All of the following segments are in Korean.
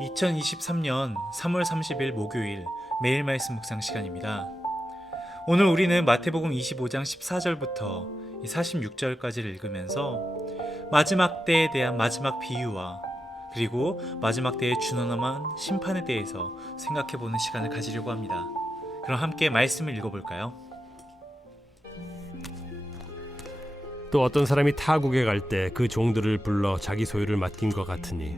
2023년 3월 30일 목요일 매일 말씀 묵상 시간입니다. 오늘 우리는 마태복음 25장 14절부터 46절까지를 읽으면서 마지막 때에 대한 마지막 비유와 그리고 마지막 때의 준엄한 심판에 대해서 생각해보는 시간을 가지려고 합니다. 그럼 함께 말씀을 읽어볼까요? 또 어떤 사람이 타국에 갈 때 그 종들을 불러 자기 소유를 맡긴 것 같으니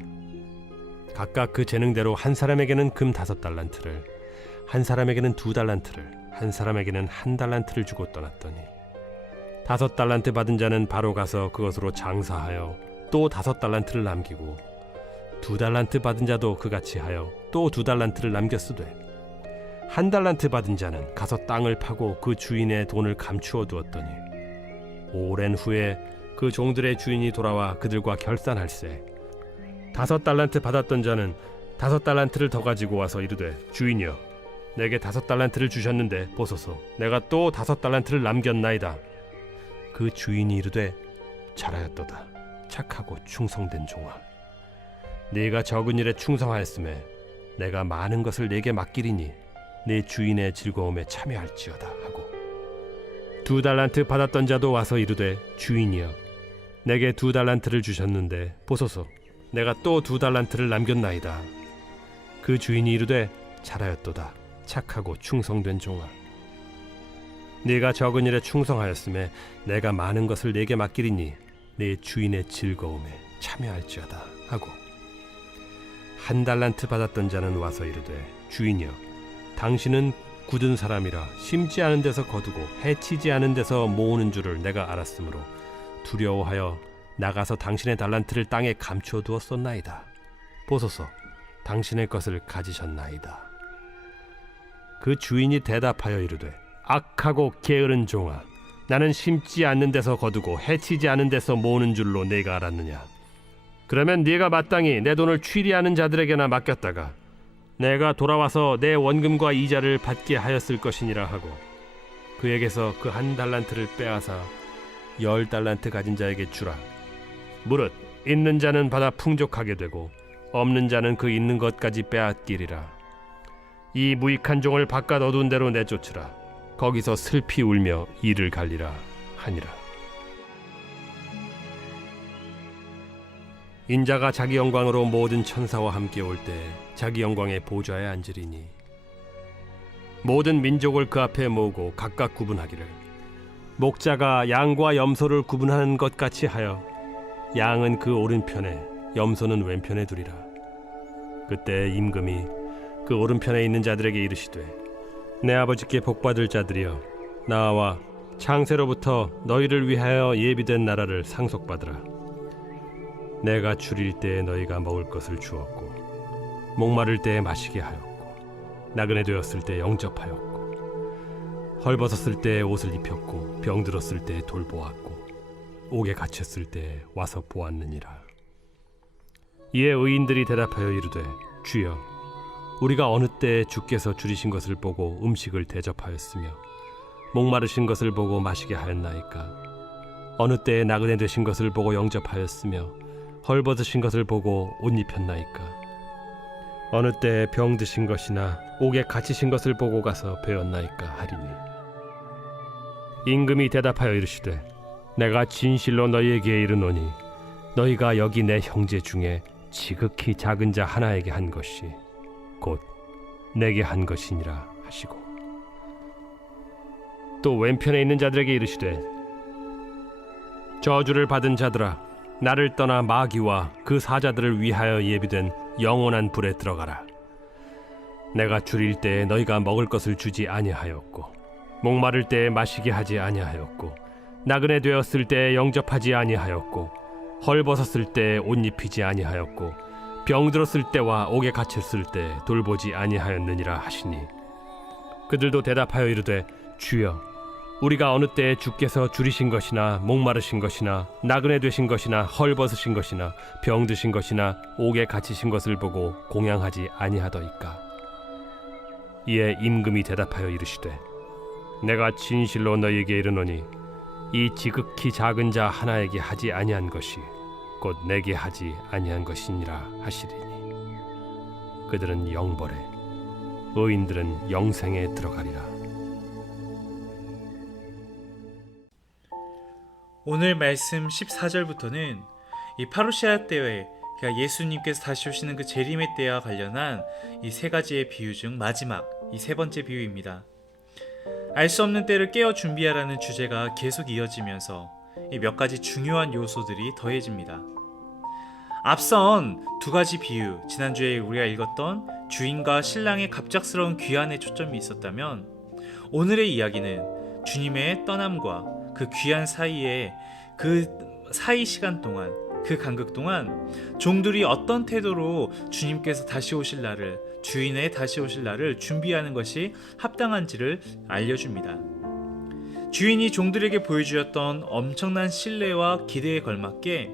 각각 그 재능대로 한 사람에게는 금 5달란트를, 한 사람에게는 2달란트를, 한 사람에게는 1달란트를 주고 떠났더니 5달란트 받은 자는 바로 가서 그것으로 장사하여 또 5달란트를 남기고 2달란트 받은 자도 그같이 하여 또 2달란트를 남겼으되 1달란트 받은 자는 가서 땅을 파고 그 주인의 돈을 감추어 두었더니 오랜 후에 그 종들의 주인이 돌아와 그들과 결산할세 5달란트 받았던 자는 5달란트를 더 가지고 와서 이르되 주인이여 내게 5달란트를 주셨는데 보소서 내가 또 5달란트를 남겼나이다. 그 주인이 이르되 잘하였도다 착하고 충성된 종아 네가 적은 일에 충성하였음에 내가 많은 것을 네게 맡기리니 네 주인의 즐거움에 참여할지어다 하고 2달란트 받았던 자도 와서 이르되 주인이여 내게 2달란트를 주셨는데 보소서 내가 또 2달란트를 남겼나이다. 그 주인이 이르되 잘하였도다 착하고 충성된 종아 네가 적은 일에 충성하였음에 내가 많은 것을 네게 맡기리니 네 주인의 즐거움에 참여할지어다 하고 1달란트 받았던 자는 와서 이르되 주인이여 당신은 굳은 사람이라 심지 않은 데서 거두고 해치지 않은 데서 모으는 줄을 내가 알았으므로 두려워하여 나가서 당신의 달란트를 땅에 감추어 두었었나이다. 보소서 당신의 것을 가지셨나이다. 그 주인이 대답하여 이르되 악하고 게으른 종아 나는 심지 않는 데서 거두고 해치지 않은 데서 모으는 줄로 네가 알았느냐. 그러면 네가 마땅히 내 돈을 취리하는 자들에게나 맡겼다가 내가 돌아와서 내 원금과 이자를 받게 하였을 것이니라 하고 그에게서 그 1달란트를 빼앗아 10달란트 가진 자에게 주라. 무릇 있는 자는 받아 풍족하게 되고 없는 자는 그 있는 것까지 빼앗기리라. 이 무익한 종을 바깥 어두운 데로 내쫓으라. 거기서 슬피 울며 이를 갈리라 하니라. 인자가 자기 영광으로 모든 천사와 함께 올 때 자기 영광의 보좌에 앉으리니 모든 민족을 그 앞에 모으고 각각 구분하기를 목자가 양과 염소를 구분하는 것 같이 하여 양은 그 오른편에 염소는 왼편에 두리라. 그때 임금이 그 오른편에 있는 자들에게 이르시되 내 아버지께 복받을 자들이여 나와 창세로부터 너희를 위하여 예비된 나라를 상속받으라. 내가 줄일 때에 너희가 먹을 것을 주었고 목마를 때에 마시게 하였고 나그네 되었을 때 영접하였고 헐벗었을 때에 옷을 입혔고 병들었을 때에 돌보았고 옥에 갇혔을 때에 와서 보았느니라. 이에 의인들이 대답하여 이르되 주여 우리가 어느 때에 주께서 줄이신 것을 보고 음식을 대접하였으며 목마르신 것을 보고 마시게 하였나이까. 어느 때에 나그네 되신 것을 보고 영접하였으며 헐벗으신 것을 보고 옷 입혔나이까. 어느 때에 병드신 것이나 옥에 갇히신 것을 보고 가서 배웠나이까 하리니 임금이 대답하여 이르시되 내가 진실로 너희에게 이르노니 너희가 여기 내 형제 중에 지극히 작은 자 하나에게 한 것이 곧 내게 한 것이니라 하시고 또 왼편에 있는 자들에게 이르시되 저주를 받은 자들아 나를 떠나 마귀와 그 사자들을 위하여 예비된 영원한 불에 들어가라. 내가 줄일 때에 너희가 먹을 것을 주지 아니하였고 목마를 때에 마시게 하지 아니하였고 나그네 되었을 때에 영접하지 아니하였고 헐벗었을 때에 옷 입히지 아니하였고 병들었을 때와 옥에 갇혔을 때 돌보지 아니하였느니라 하시니 그들도 대답하여 이르되 주여 우리가 어느 때에 주께서 줄이신 것이나 목마르신 것이나 나그네 되신 것이나 헐벗으신 것이나 병드신 것이나 옥에 갇히신 것을 보고 공양하지 아니하더이까. 이에 임금이 대답하여 이르시되 내가 진실로 너희에게 이르노니 이 지극히 작은 자 하나에게 하지 아니한 것이 곧 내게 하지 아니한 것이니라 하시리니 그들은 영벌에, 의인들은 영생에 들어가리라. 오늘 말씀 14절부터는 이 파루시아 때에 그러니까 예수님께서 다시 오시는 그 재림의 때와 관련한 이 세 가지의 비유 중 마지막 이 세 번째 비유입니다. 알 수 없는 때를 깨어 준비하라는 주제가 계속 이어지면서 이 몇 가지 중요한 요소들이 더해집니다. 앞선 두 가지 비유, 지난주에 우리가 읽었던 주인과 신랑의 갑작스러운 귀환에 초점이 있었다면 오늘의 이야기는 주님의 떠남과 그 귀환 사이에 그 사이 시간 동안 그 간극 동안 종들이 어떤 태도로 주님께서 다시 오실 날을 주인의 다시 오실 날을 준비하는 것이 합당한지를 알려줍니다. 주인이 종들에게 보여주었던 엄청난 신뢰와 기대에 걸맞게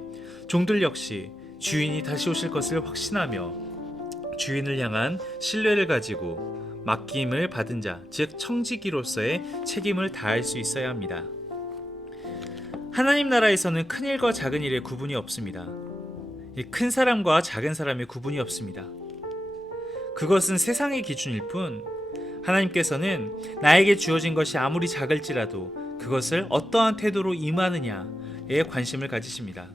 종들 역시 주인이 다시 오실 것을 확신하며 주인을 향한 신뢰를 가지고 맡김을 받은 자, 즉 청지기로서의 책임을 다할 수 있어야 합니다. 하나님 나라에서는 큰 일과 작은 일의 구분이 없습니다. 큰 사람과 작은 사람의 구분이 없습니다. 그것은 세상의 기준일 뿐 하나님께서는 나에게 주어진 것이 아무리 작을지라도 그것을 어떠한 태도로 임하느냐에 관심을 가지십니다.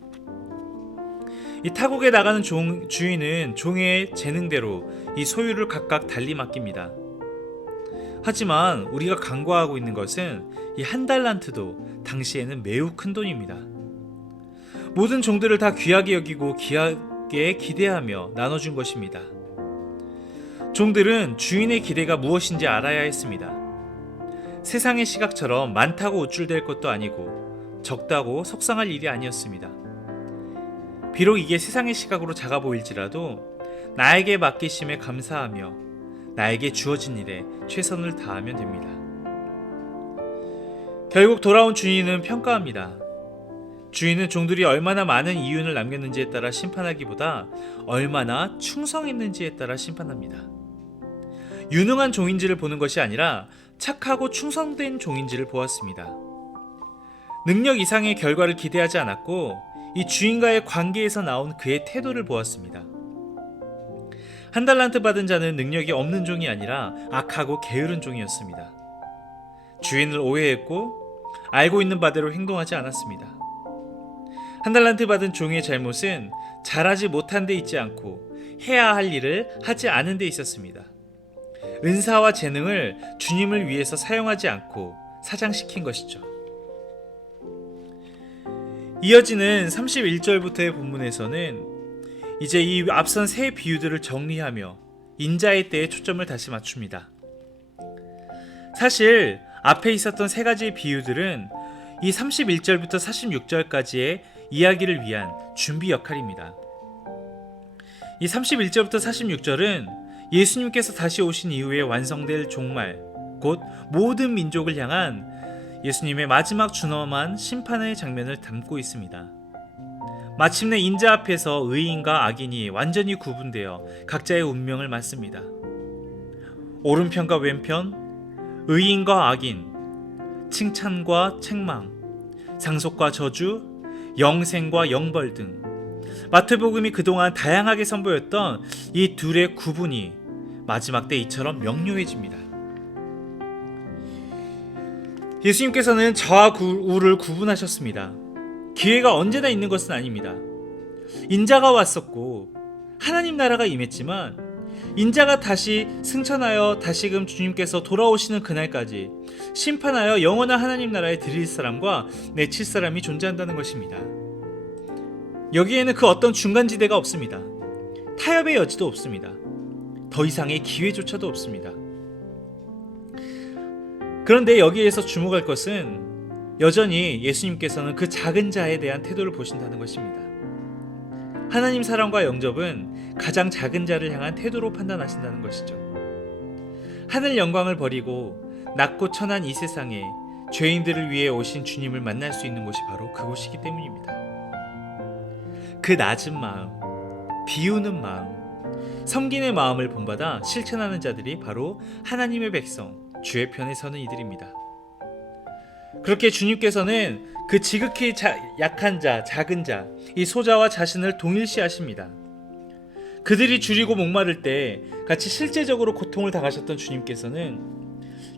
이 타국에 나가는 주인은 종의 재능대로 이 소유를 각각 달리 맡깁니다. 하지만 우리가 간과하고 있는 것은 이 한 달란트도 당시에는 매우 큰 돈입니다. 모든 종들을 다 귀하게 여기고 귀하게 기대하며 나눠준 것입니다. 종들은 주인의 기대가 무엇인지 알아야 했습니다. 세상의 시각처럼 많다고 우쭐댈 것도 아니고 적다고 속상할 일이 아니었습니다. 비록 이게 세상의 시각으로 작아 보일지라도 나에게 맡기심에 감사하며 나에게 주어진 일에 최선을 다하면 됩니다. 결국 돌아온 주인은 평가합니다. 주인은 종들이 얼마나 많은 이윤을 남겼는지에 따라 심판하기보다 얼마나 충성했는지에 따라 심판합니다. 유능한 종인지를 보는 것이 아니라 착하고 충성된 종인지를 보았습니다. 능력 이상의 결과를 기대하지 않았고 이 주인과의 관계에서 나온 그의 태도를 보았습니다. 한 달란트 받은 자는 능력이 없는 종이 아니라 악하고 게으른 종이었습니다. 주인을 오해했고 알고 있는 바대로 행동하지 않았습니다. 한 달란트 받은 종의 잘못은 잘하지 못한 데 있지 않고 해야 할 일을 하지 않은 데 있었습니다. 은사와 재능을 주님을 위해서 사용하지 않고 사장시킨 것이죠. 이어지는 31절부터의 본문에서는 이제 이 앞선 세 비유들을 정리하며 인자의 때에 초점을 다시 맞춥니다. 사실 앞에 있었던 세 가지의 비유들은 이 31절부터 46절까지의 이야기를 위한 준비 역할입니다. 이 31절부터 46절은 예수님께서 다시 오신 이후에 완성될 종말, 곧 모든 민족을 향한 예수님의 마지막 준엄한 심판의 장면을 담고 있습니다. 마침내 인자 앞에서 의인과 악인이 완전히 구분되어 각자의 운명을 맞습니다. 오른편과 왼편, 의인과 악인, 칭찬과 책망, 상속과 저주, 영생과 영벌 등 마태복음이 그동안 다양하게 선보였던 이 둘의 구분이 마지막 때 이처럼 명료해집니다. 예수님께서는 저와 우를 구분하셨습니다. 기회가 언제나 있는 것은 아닙니다. 인자가 왔었고 하나님 나라가 임했지만 인자가 다시 승천하여 다시금 주님께서 돌아오시는 그날까지 심판하여 영원한 하나님 나라에 들일 사람과 내칠 사람이 존재한다는 것입니다. 여기에는 그 어떤 중간지대가 없습니다. 타협의 여지도 없습니다. 더 이상의 기회조차도 없습니다. 그런데 여기에서 주목할 것은 여전히 예수님께서는 그 작은 자에 대한 태도를 보신다는 것입니다. 하나님 사랑과 영접은 가장 작은 자를 향한 태도로 판단하신다는 것이죠. 하늘 영광을 버리고 낮고 천한 이 세상에 죄인들을 위해 오신 주님을 만날 수 있는 곳이 바로 그곳이기 때문입니다. 그 낮은 마음, 비우는 마음, 섬기는 마음을 본받아 실천하는 자들이 바로 하나님의 백성, 주의 편에 서는 이들입니다. 그렇게 주님께서는 그 지극히 약한 자, 작은 자, 이 소자와 자신을 동일시하십니다. 그들이 줄이고 목마를 때 같이 실제적으로 고통을 당하셨던 주님께서는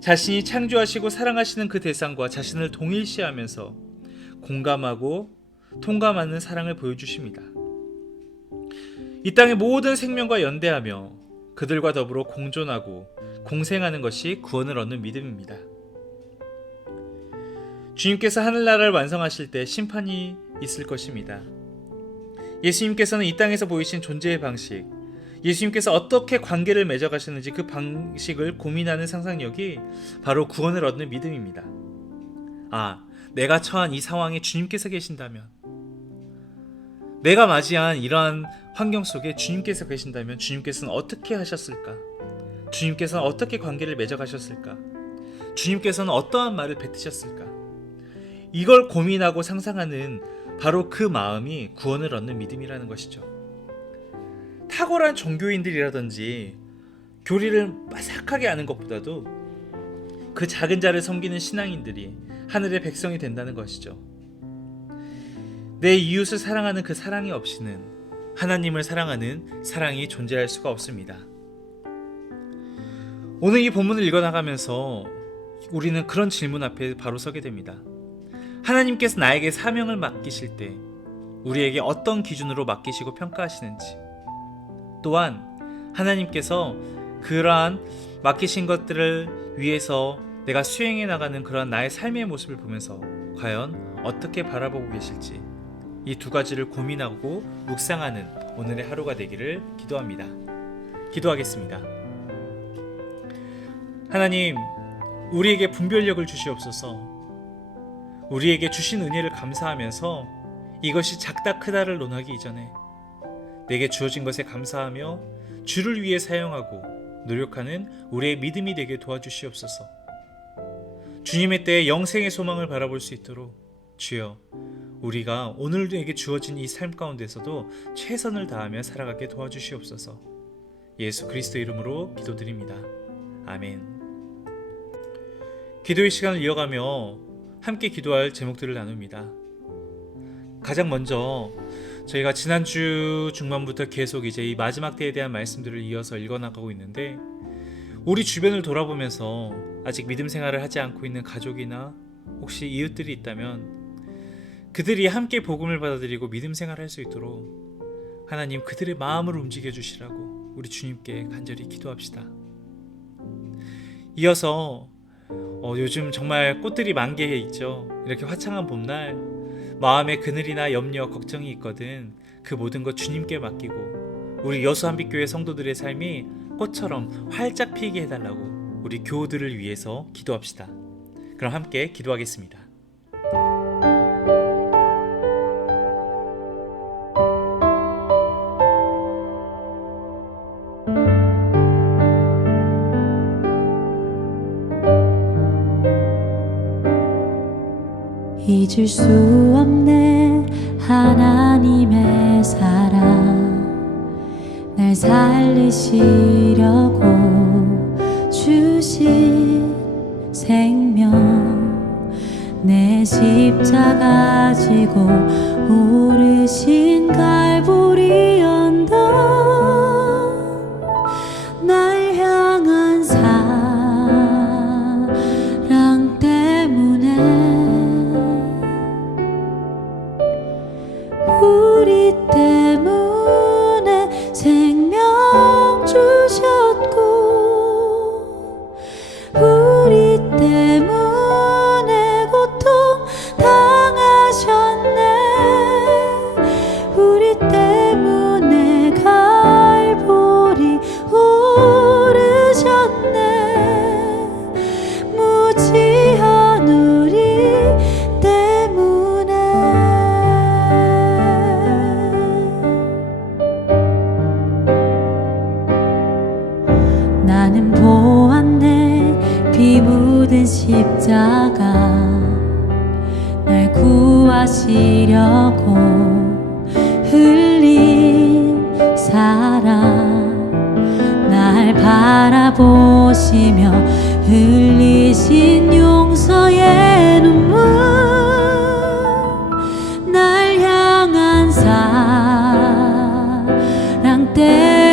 자신이 창조하시고 사랑하시는 그 대상과 자신을 동일시하면서 공감하고 통감하는 사랑을 보여주십니다. 이 땅의 모든 생명과 연대하며 그들과 더불어 공존하고 공생하는 것이 구원을 얻는 믿음입니다. 주님께서 하늘나라를 완성하실 때 심판이 있을 것입니다. 예수님께서는 이 땅에서 보이신 존재의 방식, 예수님께서 어떻게 관계를 맺어가시는지 그 방식을 고민하는 상상력이 바로 구원을 얻는 믿음입니다. 내가 처한 이 상황에 주님께서 계신다면, 내가 맞이한 이러한 환경 속에 주님께서 계신다면 주님께서는 어떻게 하셨을까? 주님께서는 어떻게 관계를 맺어가셨을까? 주님께서는 어떠한 말을 뱉으셨을까? 이걸 고민하고 상상하는 바로 그 마음이 구원을 얻는 믿음이라는 것이죠. 탁월한 종교인들이라든지 교리를 빠삭하게 아는 것보다도 그 작은 자를 섬기는 신앙인들이 하늘의 백성이 된다는 것이죠. 내 이웃을 사랑하는 그 사랑이 없이는 하나님을 사랑하는 사랑이 존재할 수가 없습니다. 오늘 이 본문을 읽어나가면서 우리는 그런 질문 앞에 바로 서게 됩니다. 하나님께서 나에게 사명을 맡기실 때 우리에게 어떤 기준으로 맡기시고 평가하시는지, 또한 하나님께서 그러한 맡기신 것들을 위해서 내가 수행해 나가는 그러한 나의 삶의 모습을 보면서 과연 어떻게 바라보고 계실지, 이 두 가지를 고민하고 묵상하는 오늘의 하루가 되기를 기도합니다. 기도하겠습니다. 하나님, 우리에게 분별력을 주시옵소서. 우리에게 주신 은혜를 감사하면서 이것이 작다 크다를 논하기 이전에 내게 주어진 것에 감사하며 주를 위해 사용하고 노력하는 우리의 믿음이 되게 도와주시옵소서. 주님의 때에 영생의 소망을 바라볼 수 있도록 주여, 우리가 오늘 내게 주어진 이 삶 가운데서도 최선을 다하며 살아가게 도와주시옵소서. 예수 그리스도 이름으로 기도드립니다. 아멘. 기도의 시간을 이어가며 함께 기도할 제목들을 나눕니다. 가장 먼저 저희가 지난주 중반부터 계속 이제 이 마지막 때에 대한 말씀들을 이어서 읽어나가고 있는데, 우리 주변을 돌아보면서 아직 믿음 생활을 하지 않고 있는 가족이나 혹시 이웃들이 있다면 그들이 함께 복음을 받아들이고 믿음 생활을 할 수 있도록 하나님 그들의 마음을 움직여 주시라고 우리 주님께 간절히 기도합시다. 이어서 요즘 정말 꽃들이 만개해 있죠. 이렇게 화창한 봄날 마음에 그늘이나 염려, 걱정이 있거든 그 모든 것 주님께 맡기고 우리 여수한빛교회 성도들의 삶이 꽃처럼 활짝 피게 해달라고 우리 교우들을 위해서 기도합시다. 그럼 함께 기도하겠습니다. 잊을 수 없네 하나님의 사랑, 날 살리시려고 주신 생명, 내 십자가 지고 오르신 갈보리 언덕, 날 향한 사랑 때문에 우리 때문에 생명 주셨고 우리 때문에 고통 당하셨네. 우리 때문에 갈보리 오르셨네. 무지한 우리 때문에. 나는 보았네 피 묻은 십자가, 날 구하시려고 흘린 사랑, 날 바라보시며 흘리신 용서의 눈물, 날 향한 사랑 때문에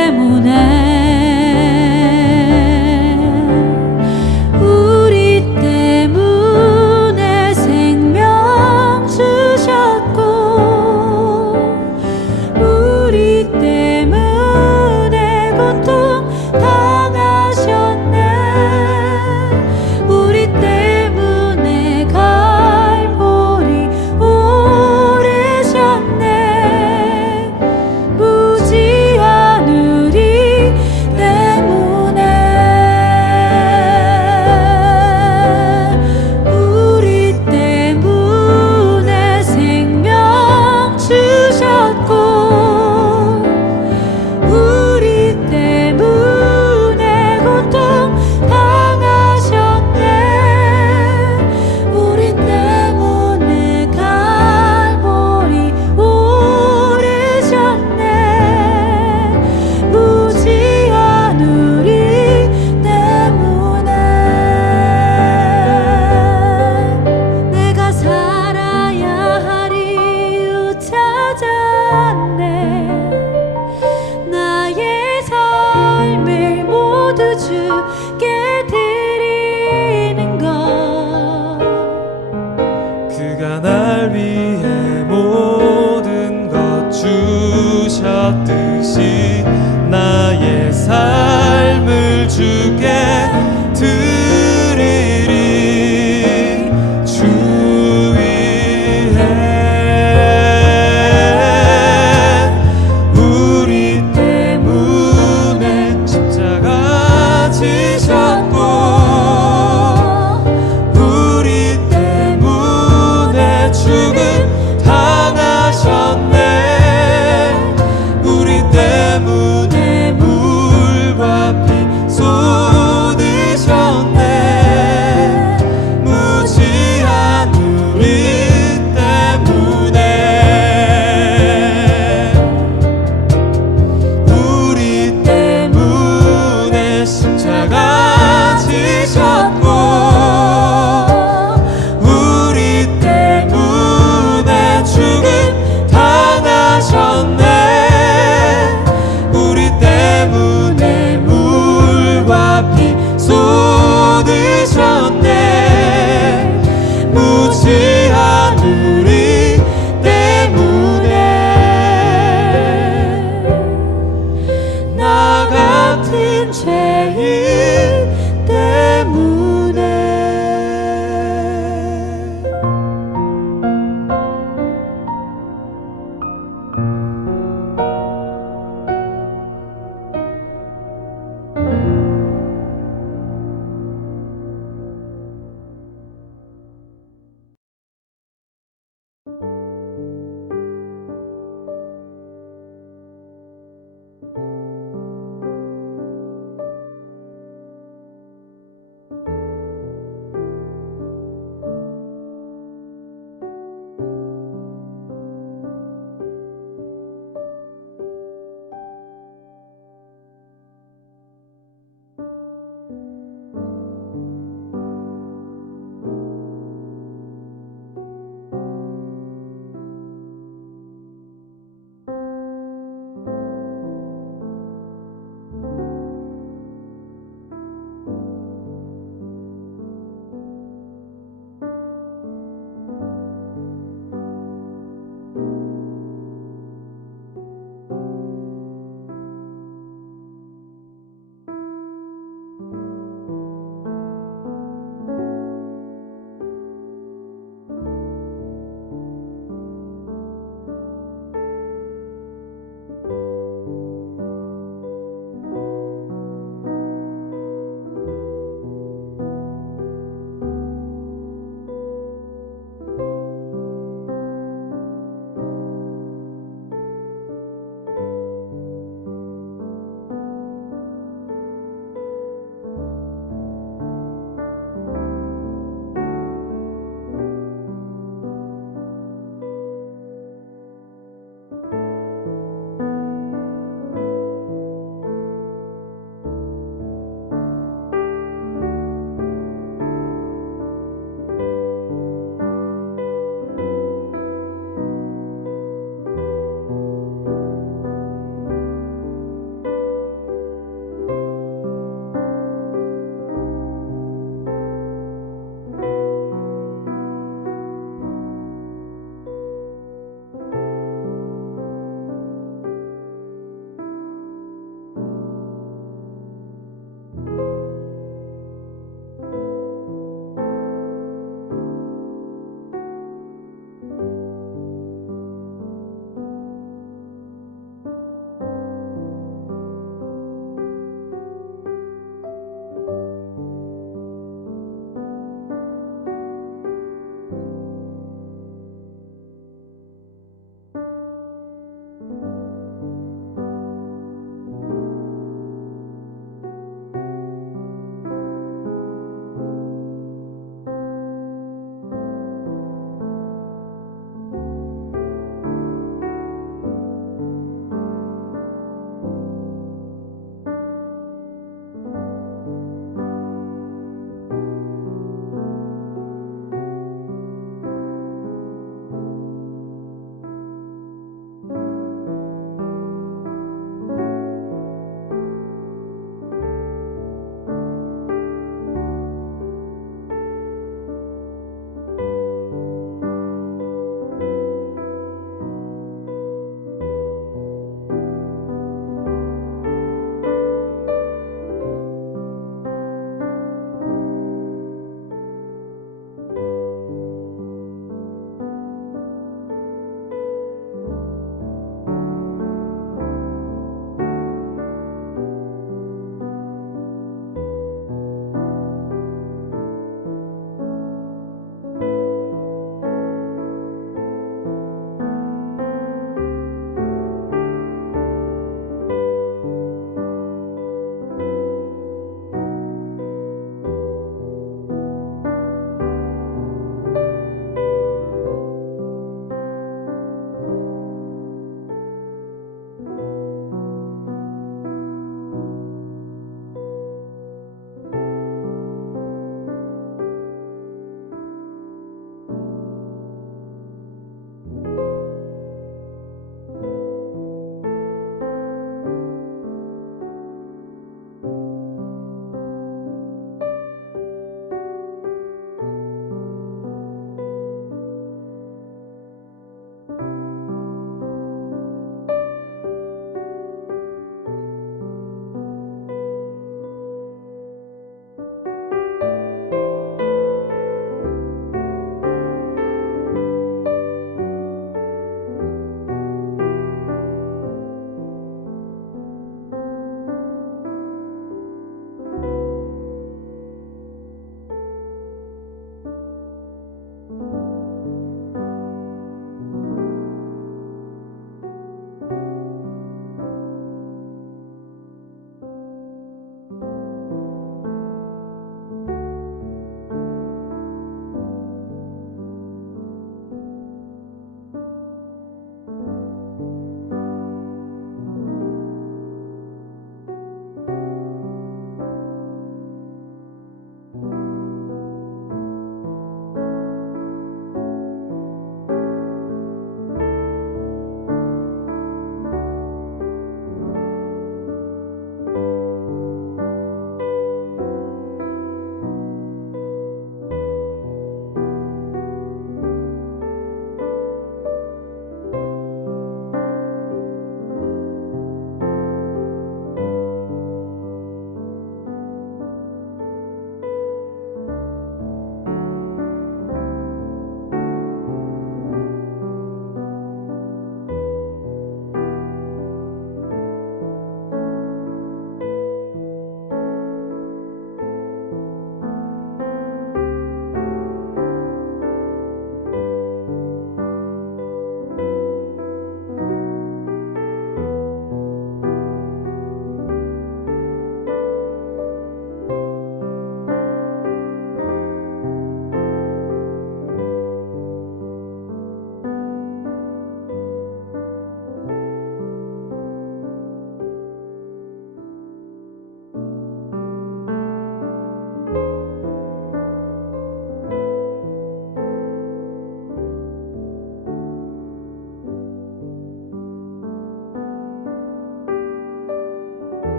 때까지 나의 삶을 주께 드리리. 주 위에 우리 때문에 십자가 지셨고 우리 때문에 죽음 당하셨네. 우리 때문에